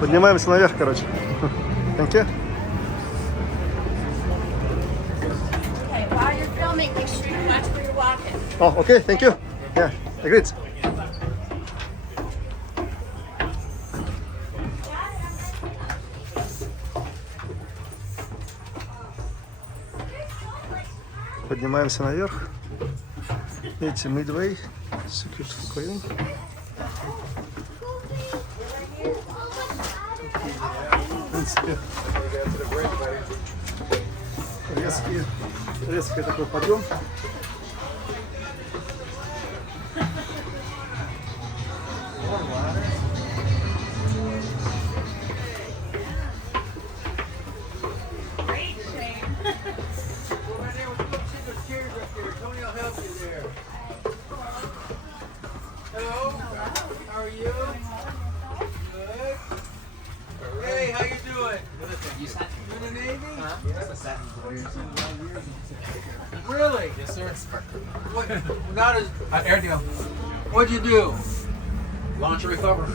Поднимаемся наверх, короче. Thank you. Okay, while you're filming, make sure you watch where you're walking. Oh, okay, thank you. Yeah, agreed. Поднимаемся наверх. Видите, Midway, Circuit Queen. В принципе, резкий такой подъем. Hey, how you doing? You in the Navy? Really? Yes, sir. What? Not as air deal. What'd you do? Launch and recover.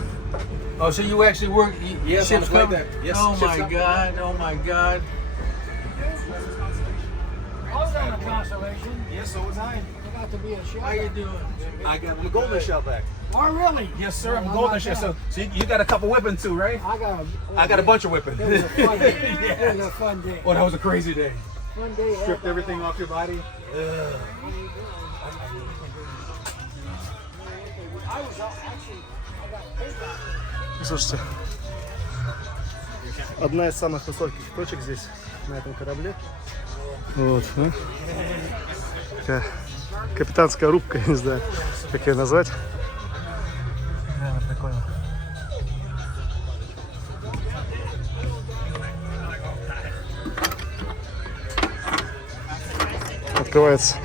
Oh, so you actually work? Yes, ships on the flight come? deck. Yes, Oh ships my up. God! Oh my God! I was on a Constellation. Yes, so was I. I got to be a chef. How you doing? I got the golden shell back. Oh, really? Yes, sir. I'm How golden about shell. that? So you got a couple whipping too, right? I got a bunch of whipping. It was a fun day. It Yes. was a fun day. Oh, that was a crazy day. Fun day. Stripped everything off your body. I was actually, I got paid back. Слушайте, одна из самых высоких точек здесь, на этом корабле. Вот, да? Такая капитанская рубка, я не знаю, как ее назвать. Реально прикольно. Открывается.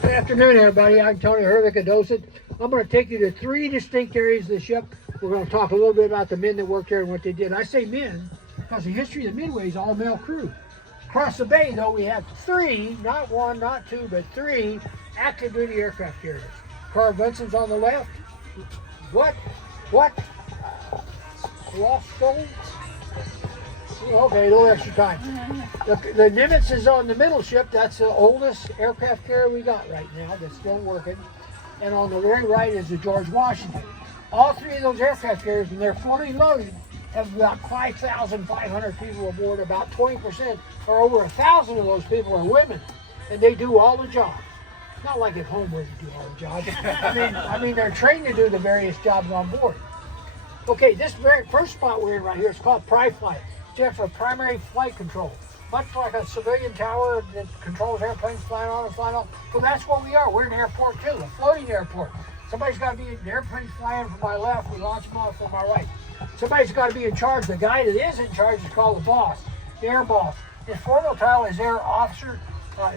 Good afternoon, everybody. I'm Tony Hervik of Docet. I'm going to take you to 3 distinct areas of the ship. We're going to talk a little bit about the men that worked there and what they did. I say men because the history of the Midway is all male crew. Across the bay, though, we have 3, not 1, not 2, but 3 active duty aircraft carriers. Carl Benson's on the left. What? Lost soul? Okay, a little extra time. The Nimitz is on the middle ship. That's the oldest aircraft carrier we got right now that's still working. And on the very right is the George Washington. All 3 of those aircraft carriers, when they're fully loaded, have about 5,500 people aboard. About 20% or over 1,000 of those people are women, and they do all the jobs. Not like at home where you do all the jobs. I mean, they're trained to do the various jobs on board. Okay, this very first spot we're in right here is called Pri-Flight. Stands for Primary Flight Control. Much like a civilian tower that controls airplanes flying on and flying off. So that's what we are. We're an airport too, a floating airport. Somebody's got to be, the airplane's flying from my left, we launch them off from my right. Somebody's got to be in charge. The guy that is in charge is called the boss, the air boss. His formal title is Air Officer.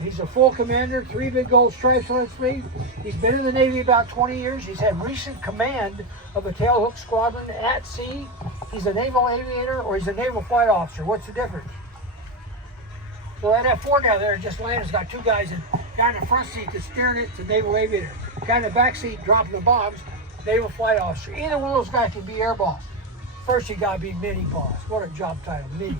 He's a full commander, 3 big gold stripes on his sleeve. He's been in the Navy about 20 years. He's had recent command of a tailhook squadron at sea. He's a naval aviator or he's a naval flight officer. What's the difference? So that F4 down there just landed. It's got 2 guys in. Guy in the front seat that's steering it, the naval aviator. Guy in the back seat dropping the bombs, naval flight officer. Either one of those guys can be air boss. First you gotta be mini boss. What a job title, mini.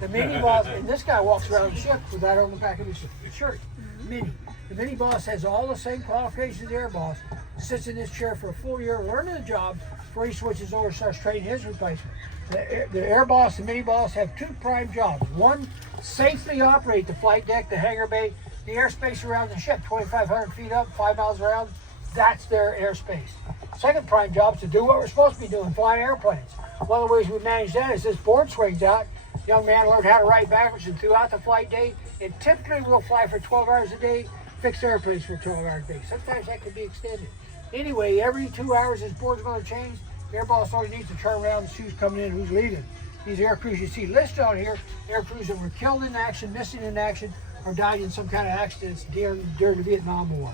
The mini boss, and this guy walks around the ship with that on the back of his shirt. Mini. The mini boss has all the same qualifications as the air boss. Sits in this chair for a full year learning the job before he switches over and starts training his replacement. The air boss and mini boss have 2 prime jobs. One, safely operate the flight deck, the hangar bay, the airspace around the ship, 2,500 feet up, 5 miles around. That's their airspace. Second prime job is to do what we're supposed to be doing, fly airplanes. One of the ways we manage that is this board swings out. Young man learned how to write backwards and throughout the flight day. And typically we'll fly for 12 hours a day, fix airplanes for 12 hours a day. Sometimes that could be extended. Anyway, every 2 hours his board's going to change. The air boss always needs to turn around and see who's coming in, who's leaving. These air crews you see listed on here, air crews that were killed in action, missing in action, or died in some kind of accidents during the Vietnam War.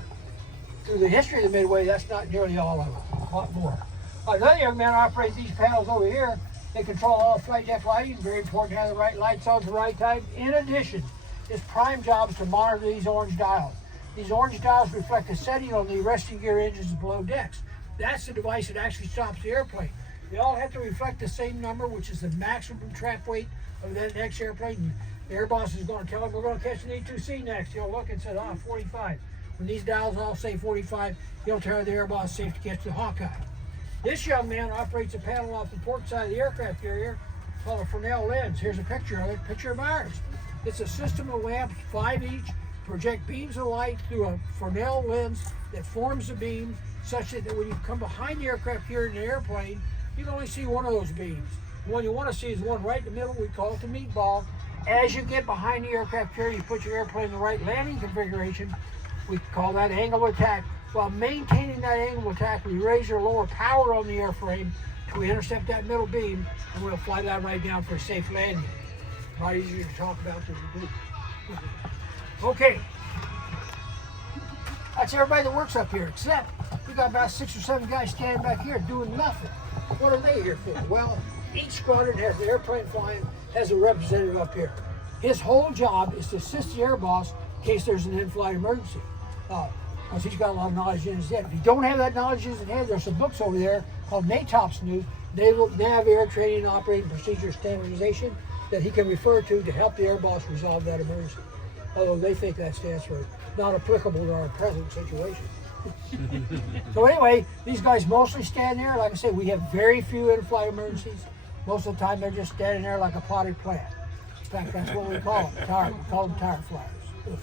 Through the history of the Midway, that's not nearly all of them, a lot more. Another young man operates these panels over here. They control all flight deck lighting. Very important to have the right lights on at the right time. In addition, its prime job is to monitor these orange dials. These orange dials reflect a setting on the resting gear engines below decks. That's the device that actually stops the airplane. They all have to reflect the same number, which is the maximum trap weight of that next airplane. And the air boss is going to tell them we're going to catch an E2C next. He'll look and say, 45. When these dials all say 45, he'll tell the air boss safe to catch the Hawkeye. This young man operates a panel off the port side of the aircraft carrier called a Fresnel lens. Here's a picture of it, picture of ours. It's a system of lamps, 5 each, project beams of light through a Fresnel lens that forms a beam such that when you come behind the aircraft carrier in the airplane, you can only see one of those beams. The one you want to see is the one right in the middle. We call it the meatball. As you get behind the aircraft carrier, you put your airplane in the right landing configuration. We call that angle of attack. While maintaining that angle of attack, we raise or lower power on the airframe to intercept that middle beam, and we'll fly that right down for a safe landing. A lot easier to talk about than to do. Okay. That's everybody that works up here, except we got about 6 or 7 guys standing back here doing nothing. What are they here for? Well, each squadron has the airplane flying, has a representative up here. His whole job is to assist the air boss in case there's an in-flight emergency. Because he's got a lot of knowledge in his head. If you don't have that knowledge in his head, there's some books over there called NATOPS News, Naval Air Training and Operating Procedure Standardization, that he can refer to help the air boss resolve that emergency. Although they think that stands for not applicable to our present situation. So anyway, these guys mostly stand there. Like I said, we have very few in-flight emergencies. Most of the time, they're just standing there like a potted plant. In fact, that's what we call them. We call them tire flyers.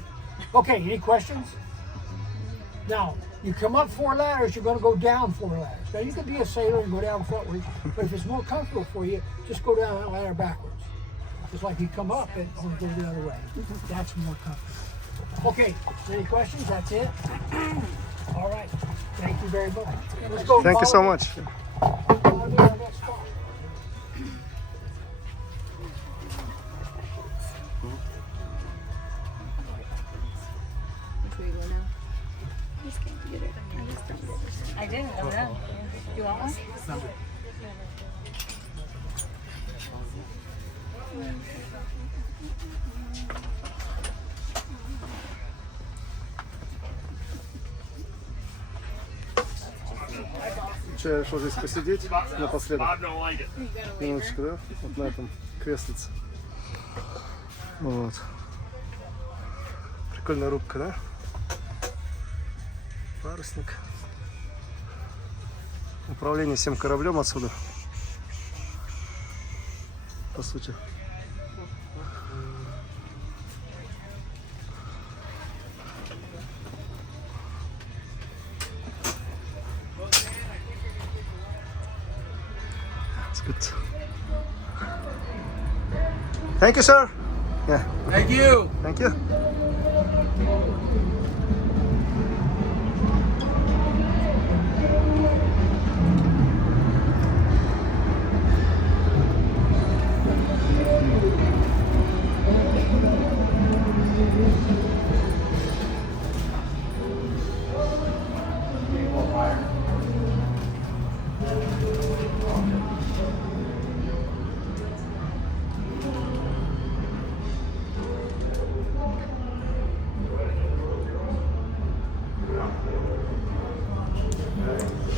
Okay, any questions? Now, you come up 4 ladders, you're going to go down 4 ladders. Now, you could be a sailor and go down frontwards, but if it's more comfortable for you, just go down that ladder backwards. Just like you come up and go the other way. That's more comfortable. Okay, any questions? That's it? All right. Thank you very much. Let's go. Thank you so much. Follow me to our next spot. Which way you go now? I just can't get it. I just don't get it. I didn't. Oh, no. You want one? Че, решил здесь посидеть напоследок. Минуточку, да? Вот на этом креслице. Вот. Прикольная рубка, да? Парусник. Управление всем кораблем отсюда. По сути. It's good. Thank you, sir. Yeah. Thank you. Thank you.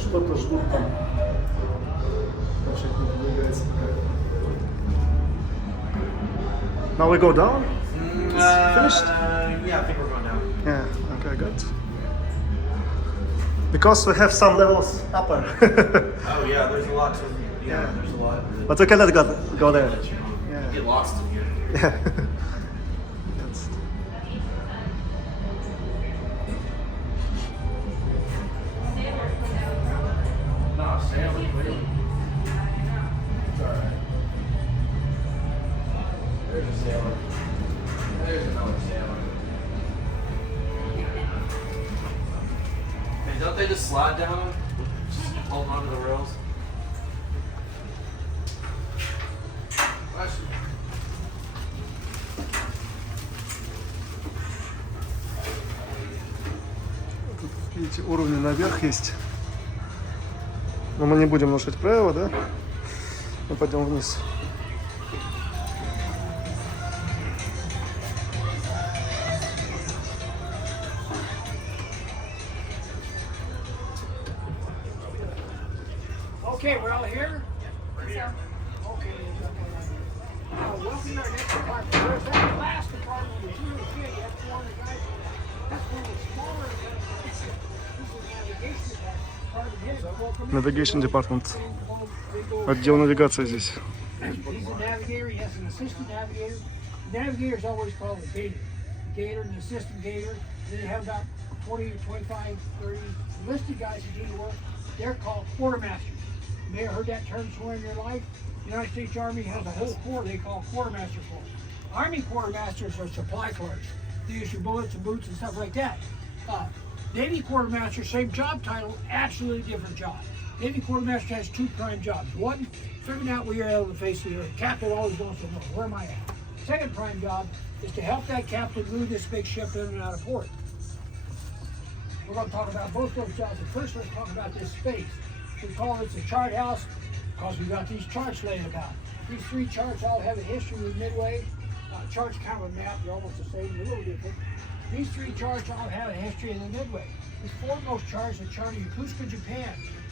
Что-то ждут там. Now we go down? Finished? Yeah, I think we're going down. Yeah, okay, good. Because we have some levels upper. Oh yeah, there's a lot to. Yeah, there's a lot. But we cannot go there. You get lost in here. Yeah. That's- No, sailing clearly. It's alright. There's a sailor. There's another sailor. Hey, don't they just slide down? Just holding onto the rails? Question. Тут, видите, уровни наверх есть. Но мы не будем нарушать правила, да? Мы пойдем вниз. Okay, we're all here? Yeah. Okay. Welcome to our next department. There's that last department with you and kid. That's one of the guys. That's one of the smaller this is navigation department. Navigation department. Отдел навигации здесь. He's a navigator, he has an assistant navigator. The navigator is always called a gator. The gator and the assistant gator. Then you have about 20 to 25, 30 enlisted guys that do the work. They're called quartermasters. You may have heard that term somewhere in your life. The United States Army has a whole corps they call quartermaster corps. Army quartermasters are supply clerks. They use your bullets and boots and stuff like that. Navy quartermaster, same job title, absolutely different job. Navy quartermaster has two prime jobs. One, figuring out where you're at on the face of the earth. Captain always wants to know, where am I at? Second prime job is to help that captain move this big ship in and out of port. We're going to talk about both those jobs. But first, let's talk about this space. We call it the chart house because we've got these charts laying about. These three charts all have a history with Midway. Charts kind of a map, they're almost the same, a little different. These three charts all have a history in the Midway. The foremost charts are charting Yokosuka, Japan.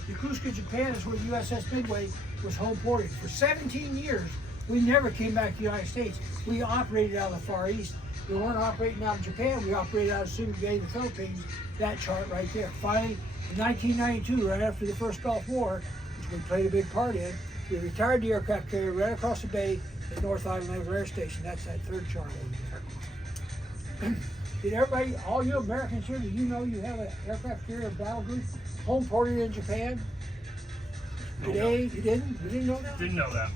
Yokosuka, Japan is where the USS Midway was home ported. For 17 years, we never came back to the United States. We operated out of the Far East. We weren't operating out of Japan, we operated out of Sulu Bay, the Philippines, that chart right there. Finally, in 1992, right after the first Gulf War, which we played a big part in, we retired the aircraft carrier right across the bay at North Island Naval Air Station. That's that third chart over there. Did everybody, all you Americans here, did you know you have an aircraft carrier battle group home ported in Japan? Today, you didn't? You didn't know that? Didn't know that.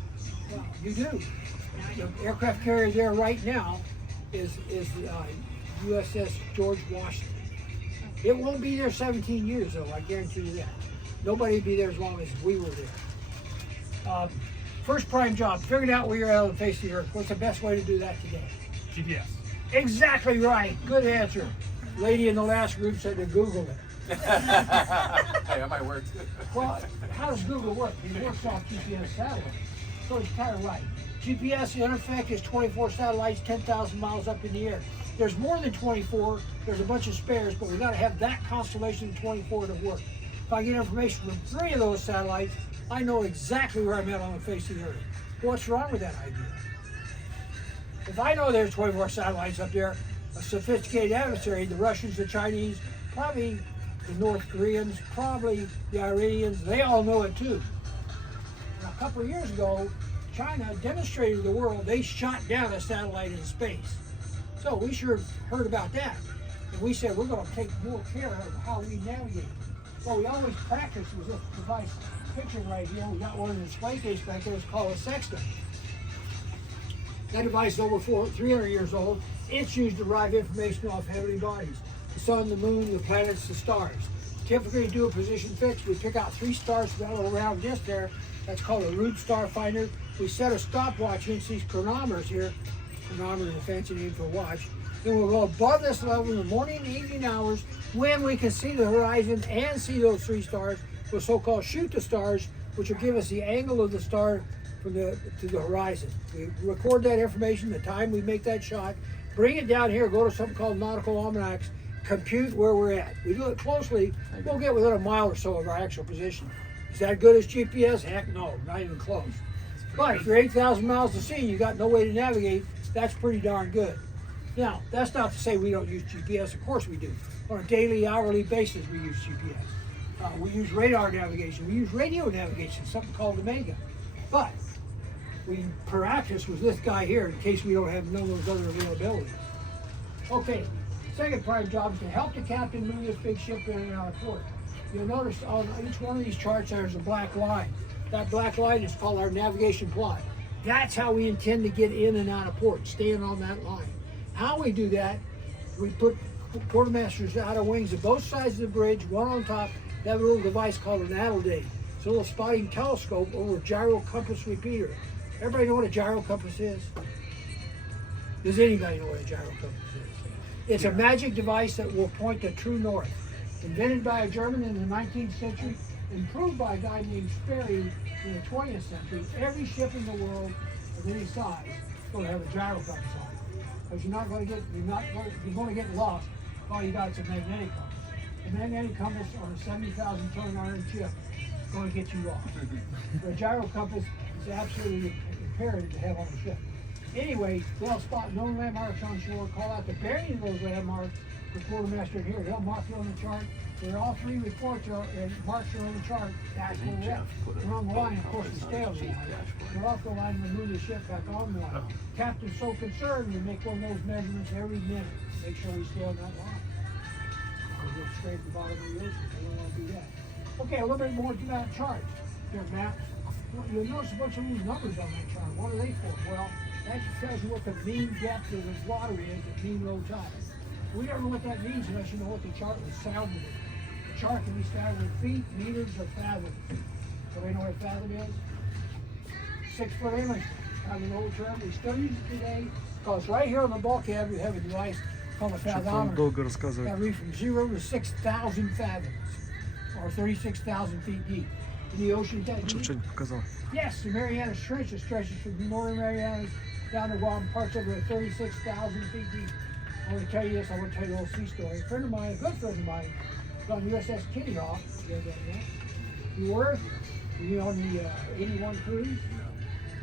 Well, you do. The aircraft carrier there right now is the USS George Washington. It won't be there 17 years though, I guarantee you that. Nobody will be there as long as we were there. First prime job, figuring out where you're at on the face of the earth. What's the best way to do that today? GPS. Exactly right. Good answer. Lady in the last group said to Google it. Hey, that might work. Well, how does Google work? It works off GPS satellites. So it's kind of right. GPS in effect is 24 satellites, 10,000 miles up in the air. There's more than 24. There's a bunch of spares, but we got to have that constellation of 24 to work. If I get information from 3 of those satellites, I know exactly where I'm at on the face of the earth. What's wrong with that idea? If I know there's 24 satellites up there, a sophisticated adversary, the Russians, the Chinese, probably the North Koreans, probably the Iranians, they all know it too. And a couple of years ago, China demonstrated to the world they shot down a satellite in space. So we sure heard about that. And we said we're going to take more care of how we navigate. Well, we always practice with this device picture right here. We got one in the display case back there. It's called a sextant. That device is over 300 years old. It's used to derive information off heavenly bodies. The sun, the moon, the planets, the stars. Typically to do a position fix, we pick out 3 stars that are around just there. That's called a Rube star finder. We set a stopwatch against these chronometers here. Chronometer is a fancy name for a watch. Then we'll go above this level in the morning and evening hours when we can see the horizon and see those 3 stars with so-called shoot the stars, which will give us the angle of the star from to the horizon. We record that information, the time we make that shot, bring it down here, go to something called nautical almanacs, compute where we're at. We do it closely, we'll get within a mile or so of our actual position. Is that good as GPS? Heck no, not even close. But if you're 8,000 miles to sea, you got no way to navigate, that's pretty darn good. Now, that's not to say we don't use GPS. Of course we do. On a daily, hourly basis, we use GPS. We use radar navigation. We use radio navigation, something called Omega. But we practice with this guy here in case we don't have none of those other availabilities. Okay, second prime job is to help the captain move this big ship in and out of port. You'll notice on each one of these charts there's a black line. That black line is called our navigation plot. That's how we intend to get in and out of port, staying on that line. How we do that, we put quartermasters outer wings at both sides of the bridge, one on top. They have a little device called an Aldate. It's a little spotting telescope over a gyro compass repeater. Everybody know what a gyro compass is? Does anybody know what a gyro compass is? It's a magic device that will point to true north. Invented by a German in the 19th century. improved by a guy named Sperry in the 20th century. Every ship in the world of any size is going to have a gyro compass on it. Because you're going to get lost. All you got is a magnetic compass. A magnetic compass on a 70,000 ton iron ship is going to get you lost. The gyro compass is absolutely imperative to have on the ship. Anyway, they'll spot known landmarks on shore, call out the bearing of those landmarks, the quartermaster here. They'll mark it on the chart. Where all three reports are marks are on the chart. That's where we're at. We're on the line, of course, we stay on the line. We're off the line, we move the ship back on the line. Captain's so concerned, we make one of those measurements every minute. Make sure we stay on that line. We'll go straight to the bottom of the ocean. We don't want to do that. Okay, a little bit more to that chart. Your maps. You'll notice a bunch of these numbers on that chart. What are they for? Well, that tells you what the mean depth of the water is at mean low tide. We don't know what that means unless you know what the chart was sounded in. The chart can be sounded in feet, meters, or fathoms. So we know what a fathom is? 6 foot English. Kind of an old term. We still use it today because right here on the bulkhead we have a device called a fathometer. Долго рассказывать. That reads from 0 to 6,000 fathoms, or 36,000 feet deep. In the ocean, that Чтобы deep. что-нибудь показал. Yes, the Marianas Trench stretches from the northern Marianas down to Guam, parts of it are 36,000 feet deep. I want to tell you this, I want to tell you a little sea story. A friend of mine, a good friend of mine, was on USS Kitty Hawk. You were? Were you on the 81 cruise?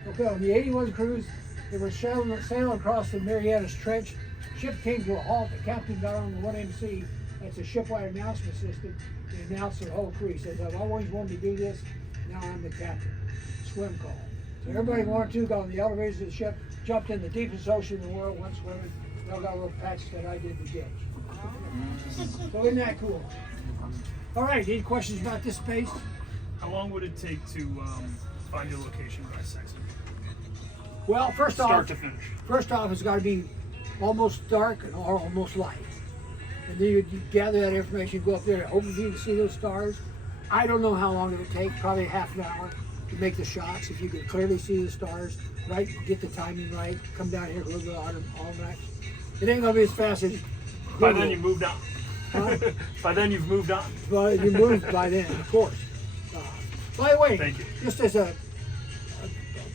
Okay, on the 81 cruise, they were sailing across the Marianas Trench. Ship came to a halt. The captain got on the 1MC. That's a shipwide announcement system. He announced the whole crew. He says, I've always wanted to do this. Now I'm the captain. Swim call. So everybody wanted to got on the elevators of the ship, jumped in the deepest ocean in the world, went swimming. They all got a little patch that I did the ditch. So isn't that cool? All right, any questions about this space? How long would it take to find your location by Sexton? Well, first Start off, to finish. it's got to be almost dark or almost light. And then you gather that information, go up there, hoping you can see those stars. I don't know how long it would take, probably half an hour to make the shots. If you could clearly see the stars, right, get the timing right, come down here a little bit all night. It ain't gonna be as fast as By then you've moved on. Huh? By then you've moved on. But you moved by then, of course. By the way, Thank you. just as a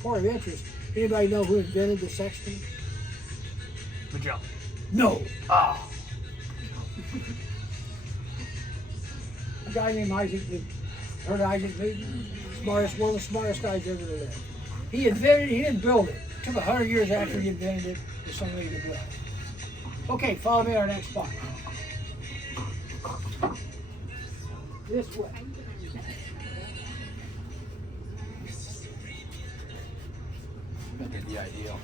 point of interest, anybody know who invented the sextant? Magellan. No. Ah. A guy named Isaac Newton. Heard of Isaac Newton? One of the smartest guys ever to live. He didn't build it. It took 100 years after he invented it for somebody to build it. Okay, follow me to our next spot. This way. The ideal.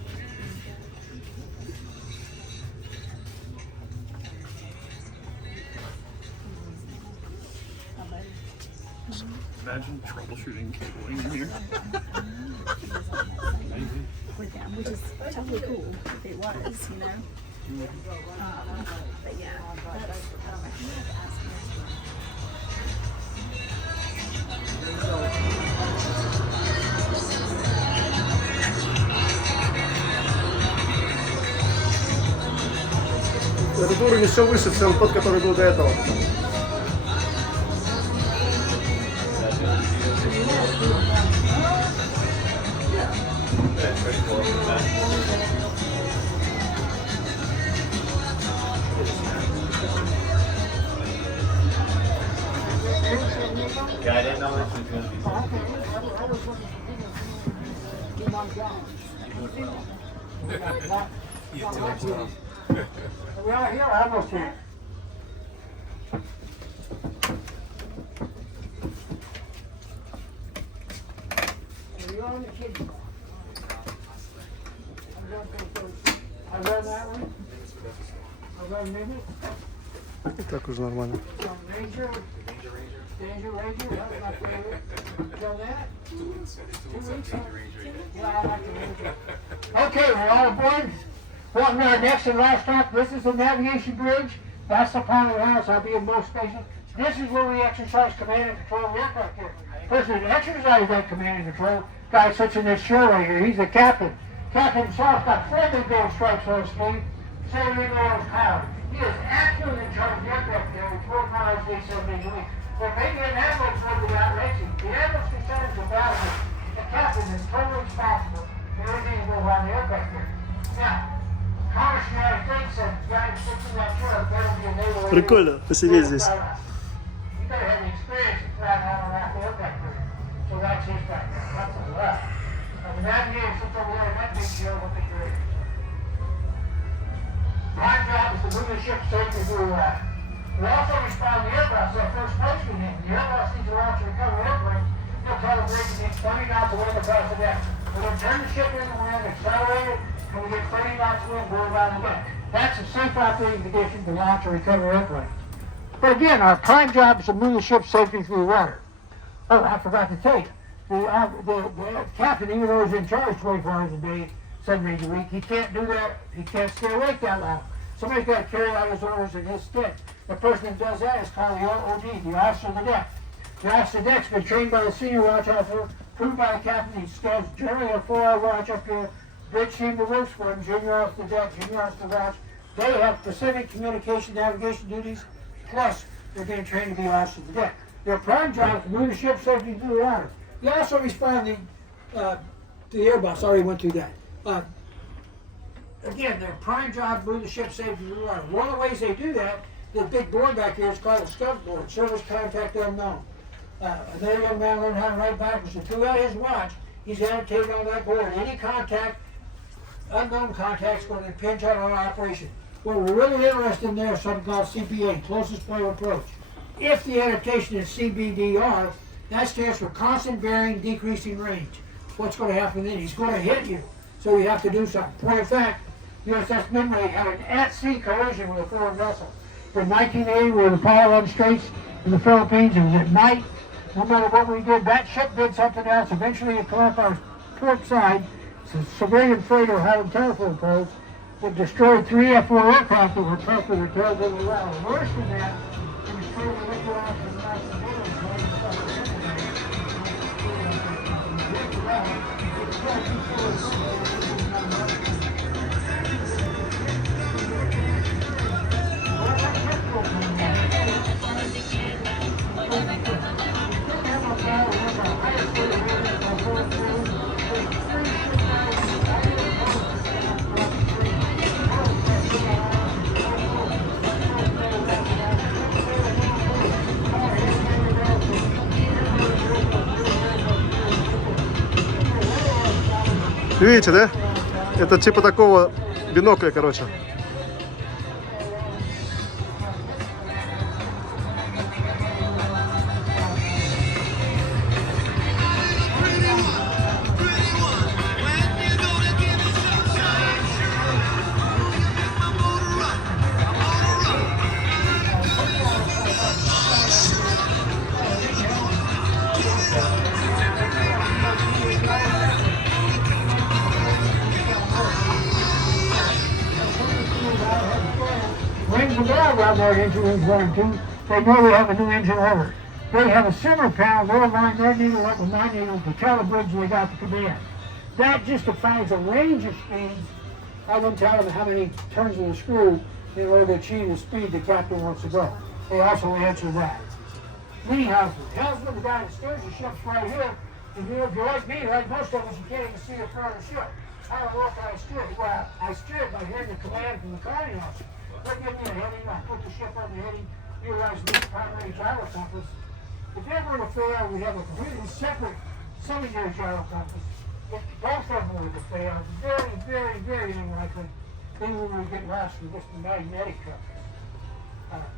Imagine troubleshooting cabling in here. with them, which is totally cool if it was, you know. But yeah, that's Этот уровень все выше, чем тот, который был до этого. Yeah, I didn't know this was going to be something. We are here, almost here. You're on the kids' car. I read that one. I read Minute. И так уже нормально. Some Ranger. Danger Ranger. That was my favorite. You know that? 2 weeks. Yeah, I like the Ranger. Okay, we're all aboard. Welcome to our next and last stop. This is the navigation bridge. That's the part of the house I'll be in most stations. This is where we exercise command and control of the aircraft here. Person who exercises that command and control, guy sits in this chair right here. He's the captain. Captain himself got 4 big gold stripes on his sleeve. Sailor in all his power. He is absolutely in charge of the aircraft here with 4 miles day 7 days a week. Well, maybe an ambulance would be outrageous. The ambulance concerns the battle. The captain is totally responsible for everything that goes on the aircraft here. Now, Congress of the United States said, guys, fixing that truck better be a naval. Прикольно посидеть здесь. You better have the experience of flying out on that aircraft here. So that's his background. That's a lot. And the navigator sits over there in that big chair with the creator. My job is to move the ship safely through the water. We also respond to the Airbus, our first place we need. The Airbus needs to launch a recovery airplane. They'll tell the bridge it needs 20 knots of wind across the deck. We're going to turn the ship in the wind, accelerate it, and we get 30 knots of wind going around the deck. That's a safe operating condition to launch a recovery airplane. But again, our prime job is to move the ship safely through the water. Oh, I forgot to tell you. The captain, even though he's in charge 24 hours a day, 7 days a week, he can't do that. He can't stay awake that long. Somebody's got to carry out his orders in his stead. The person that does that is called the OOD, the officer of the deck. The officer of the deck's been trained by the senior watch officer, approved by the captain. He does generally a 4-hour watch up here. Bridge team that works for him, junior officer of the deck, junior officer of the watch. They have specific communication navigation duties, plus they're being trained to be officers of the deck. Their prime job is to move the ship safely through the water. They also respond to the Airbus. Already went through that. Again, their prime job is to move the ship safely through the water. One of the ways they do that, the big board back here is called a SCUF board, Service Contact Unknown. Another young man learned how to write backwards. So throughout his watch, he's annotated on that board any contact, unknown contacts going to impinge on our operation. What we're really interested in there is something called CPA, closest point of approach. If the annotation is CBDR, that stands for constant varying decreasing range. What's going to happen then? He's going to hit you, so you have to do something. Point of fact, USS Midway had an at-sea collision with a foreign vessel. In 1980, we were in the Palawan Straits in the Philippines. It was at night. No matter what we did, that ship did something else. Eventually, it came up our port side. It's a civilian freighter having telephone poles. It destroyed 3 F-4 aircraft that were properly repaired really well. Worse than that, it destroyed the liquid oxygen master Видите, да? Это типа такого бинокля, короче. Rings the bell around their engine rings 1 and 2. They know we have a new engine order. They have a simmer panel. They'll line their needle up with my needle to tell the bridge they got the command. That just defines a range of speeds. I then tell them how many turns of the screw in order to achieve the speed the captain wants to go. They also answer that. Lee Helmsman. Helmsman, the guy that steers the ship's right here. If you're like me, like most of us, you can't even see the front of the ship. How do I steer it? Well, I steer it by hearing the command from the commanding officer. They'll give me a heading, I put the ship on the heading, utilize the primary gyro compass. If ever in a fail, we have a completely separate secondary gyro compass. If both of them were to fail, very, very, very unlikely, then we would get lost with just the magnetic compass.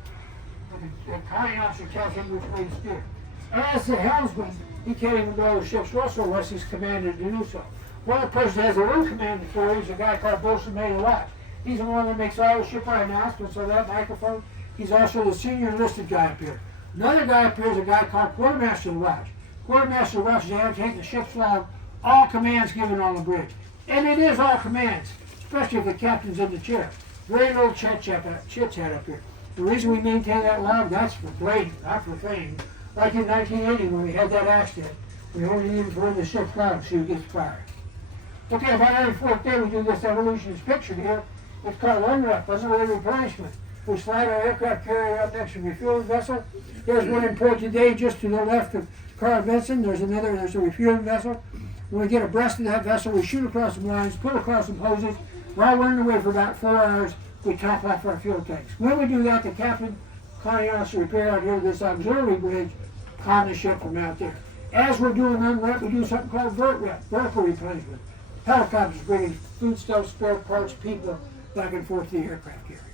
The commanding officer tells him which way to steer. As the helmsman, he can't even blow the ship's whistle unless he's commanded to do so. One person that has a little command before is a guy called Bosun Watch. He's the one that makes all the shipwright announcements on that microphone. He's also the senior enlisted guy up here. Another guy up here is a guy called Quartermaster of the Watch. Quartermaster of the Watch is annotating the ship's log, all commands given on the bridge. And it is all commands, especially if the captain's in the chair. Very little chit-chat up here. The reason we maintain that log, that's for blading, not for fame. Like in 1980 when we had that accident, we only needed for the ship's log to see who gets fired. Okay, about every 4th day we do this evolutionist picture here. It's called unrep, unrelated replenishment. We slide our aircraft carrier up next to the refueling vessel. There's one in port today just to the left of Carl Vinson. There's a refueling vessel. When we get abreast of that vessel, we shoot across some lines, pull across some hoses. While we're in the way for about 4 hours, we top off our fuel tanks. When we do that, the captain, calling us to repair out here this auxiliary bridge, calm the ship from out there. As we're doing unwrap, we do something called vertical replenishment. Helicopters bringing foodstuffs, spare parts, people back and forth to the aircraft carrier.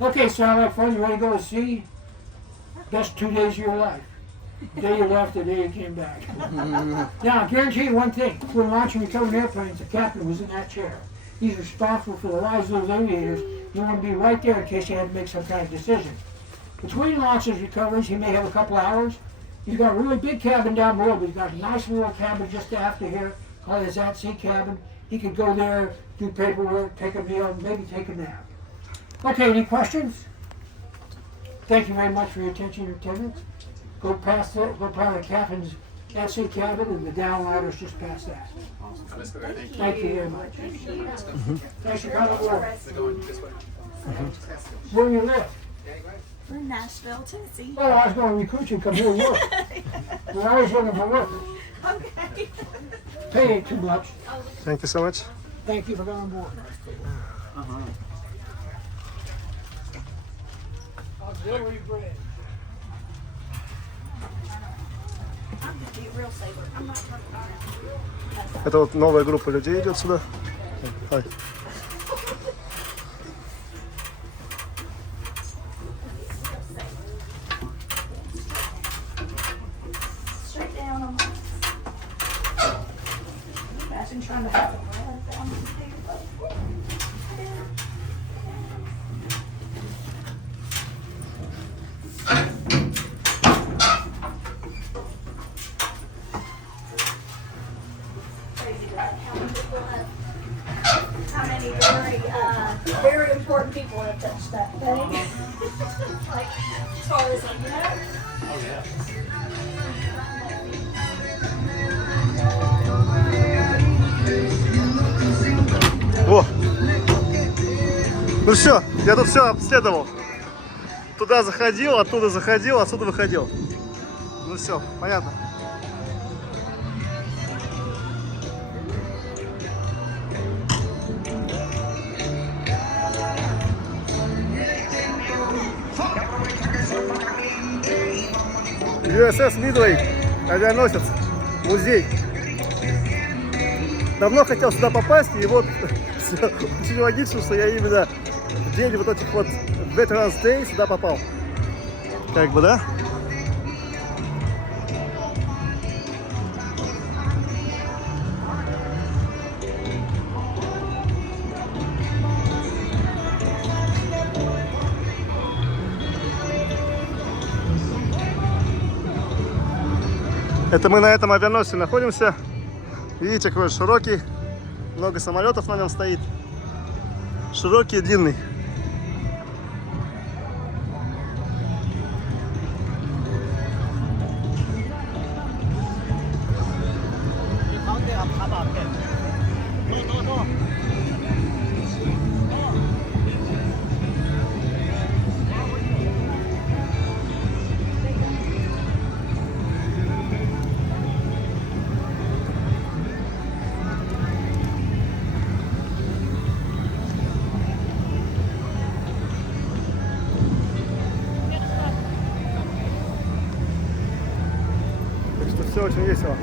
Okay, sound like fun? You ready to go to sea? Best 2 days of your life. The day you left, the day you came back. Now, I guarantee you one thing. When launching recovering airplanes, the captain was in that chair. He's responsible for the lives of those aviators. You want to be right there in case you had to make some kind of decision. Between launches and recoveries, he may have a couple hours. He's got a really big cabin down below, but he's got a nice little cabin just after here, called his at-sea cabin. He could go there, do paperwork, take a meal, maybe take a nap. Okay, any questions? Thank you very much for your attention and attendance. Go past the captain's at-sea cabin, and the downlighter's just past that. Thank you very much. Thanks for coming aboard. Where do you live? We're in Nashville, Tennessee. Oh, I was going to recruit you to come here and work. We're always looking for workers. Okay. Pay ain't too much. Thank you so much. Thank you for coming aboard. Auxiliary bridge. I'm gonna be a real saver. I'm not gonna. Это вот новая группа людей идет сюда. Ай. Straight down on my. Imagine trying to have a ride down the table. How many very important people have touched that thing? Like, as far as, you know? О! Ну все, я тут все обследовал. Туда заходил, оттуда заходил, отсюда выходил. Ну все, понятно. USS Midway, авианосец, музей. Давно хотел сюда попасть, и вот очень логично, что я именно в день вот этих вот Veterans Day сюда попал. Как бы, да? Это мы на этом авианосце находимся. Видите, какой широкий. Много самолетов на нем стоит. Широкий и длинный. Все очень весело.